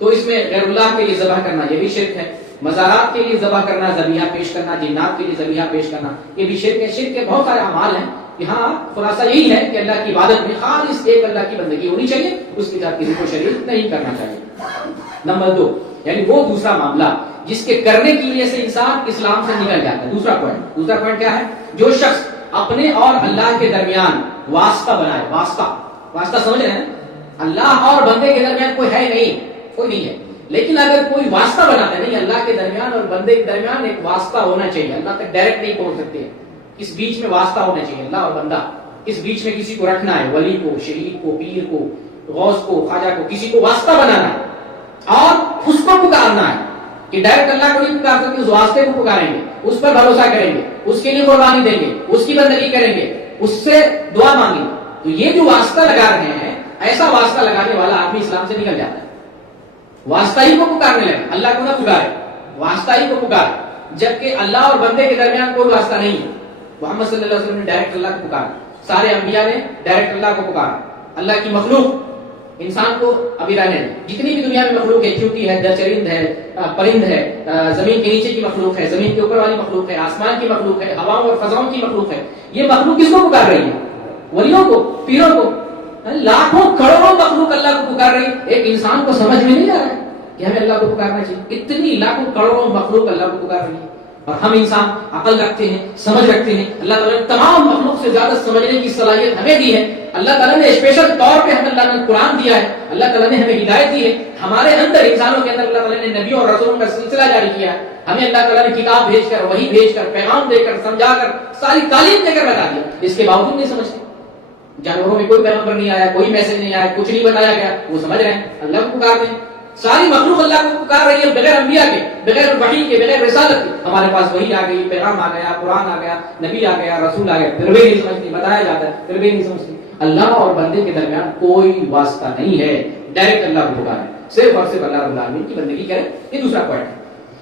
تو اس میں غیر اللہ کے لیے ذبح کرنا یہ بھی شرک ہے، مزارات کے لیے ذبح کرنا، ذبیحہ پیش کرنا، جنات کے لیے ذبیحہ پیش کرنا یہ بھی شرک ہے۔ شرک کے بہت سارے اعمال ہیں، یہاں خلاصہ یہی ہے کہ اللہ کی عبادت میں خالص ایک اللہ کی بندگی ہونی چاہیے، اس کے ساتھ کسی کو شریک نہیں کرنا چاہیے۔ نمبر 2 یعنی وہ دوسرا معاملہ جس کے کرنے کی وجہ سے انسان اسلام سے نکل جاتا ہے۔ دوسرا پوائنٹ کیا ہے؟ جو شخص اپنے اور اللہ کے درمیان واسطہ بنائے، واسطہ سمجھ رہے ہیں؟ اللہ اور بندے کے درمیان کوئی ہے نہیں، کوئی نہیں ہے، لیکن اگر کوئی واسطہ بناتا ہے، نہیں اللہ کے درمیان اور بندے کے درمیان ایک واسطہ ہونا چاہیے، اللہ تک ڈائریکٹ نہیں پہنچ سکتے، اس بیچ میں واسطہ ہونا چاہیے، اللہ اور بندہ، اس بیچ میں کسی کو رکھنا ہے، ولی کو، شہید کو، پیر کو، غوث کو، خواجہ کو، کسی کو واسطہ بنانا ہے اور اس کو پکارنا ہے کہ ڈائریکٹ اللہ کو نہیں پکار سکتے، اس واسطے کو پکاریں گے، اس پر بھروسہ کریں گے، اس کے لیے قربانی دیں گے، اس کی بندگی کریں گے، اس سے دعا مانگیں گے۔ تو یہ جو واسطہ لگا رہے ہیں، ایسا واسطہ لگانے والا آدمی اسلام سے نکل جاتا ہے۔ واسطہ ہی کو پکارنے لگے، اللہ کو نہ پکارے، واسطہ ہی کو پکارے، جبکہ اللہ اور بندے کے درمیان کوئی واسطہ نہیں ہے۔ محمد صلی اللہ علیہ وسلم نے ڈائریکٹ اللہ کو پکارا، سارے انبیاء نے ڈائریکٹ اللہ کو پکارا، اللہ کی مخلوق انسان کو ابھی رہنے جتنی بھی دنیا میں مخلوق ہے، چونٹی ہے، درچرند ہے، پرند ہے، زمین کے نیچے کی مخلوق ہے، زمین کے اوپر والی مخلوق ہے، آسمان کی مخلوق ہے، ہواؤں اور فضاؤں کی مخلوق ہے، یہ مخلوق کس کو پکار رہی ہے؟ ولیوں کو، پیروں کو، لاکھوں کروڑوں مخلوق اللہ کو پکار رہی ہے۔ ایک انسان کو سمجھ میں نہیں آ رہا ہے کہ ہمیں اللہ کو پکارنا چاہیے، اتنی لاکھوں کروڑوں مخلوق اللہ کو پکار رہی ہے، اور ہم انسان عقل رکھتے ہیں، سمجھ رکھتے ہیں، اللہ تعالیٰ نے تمام مخلوق سے زیادہ سمجھنے کی صلاحیت ہمیں دی ہے، اللہ تعالیٰ نے اسپیشل طور پہ ہمیں اللہ نے قرآن دیا ہے، اللہ تعالیٰ نے ہمیں ہدایت دی ہے، ہمارے اندر انسانوں کے اندر اللہ تعالیٰ نے نبیوں اور رسولوں کا سلسلہ جاری کیا ہے، ہمیں اللہ تعالیٰ نے کتاب بھیج کر، وحی بھیج کر، پیغام دے کر، سمجھا کر، ساری تعلیم دے کر بتا دیا، اس کے باوجود نہیں سمجھتے۔ جانوروں میں کوئی پیغمبر نہیں آیا، کوئی میسج نہیں آیا، کچھ نہیں بتایا گیا، وہ سمجھ رہے ہیں، اللہ کو پکارتے ہیں۔ ساری مخلوق اللہ کو پکار رہی ہے بغیر انبیاء کے، بغیر وحی کے، بغیر رسالت کے۔ ہمارے پاس وحی آ گئی، پیغام آ گیا، قرآن آ گیا، نبی آ گیا، رسول آ گیا، پھر بھی نہیں سمجھتی، بتایا جاتا ہے پھر بھی نہیں سمجھتی۔ اللہ اور بندے کے درمیان کوئی واسطہ نہیں ہے، ڈائریکٹ اللہ کو پکاریں، صرف اور صرف اللہ رب العالمین کی بندگی کریں۔ یہ دوسرا پوائنٹ ہے۔